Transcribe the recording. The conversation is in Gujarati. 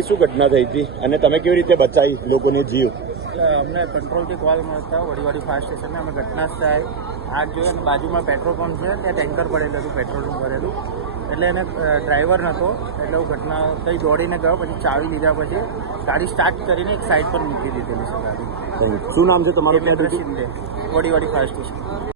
ભાઈ શું ઘટના થઈ હતી અને તમે કેવી રીતે બચાવી લોકોને જીવ? અમને કંટ્રોલથી કોલ મળતા વડીવાડી ફાયર સ્ટેશને અમે ઘટના સ્થળે આગ જોઈ અને બાજુમાં પેટ્રોલ પંપ છે ત્યાં ટેન્કર પડેલું હતું પેટ્રોલનું ભરેલું, એટલે એને ડ્રાઈવર નહોતો એટલે હું ઘટના કંઈ દોડીને ગયો. પછી ચાવી લીધા પછી ગાડી સ્ટાર્ટ કરીને એક સાઈડ પર મૂકી દીધેલી છે ગાડી. શું નામ છે તમારું? Shinde, Vadiwadi fire station.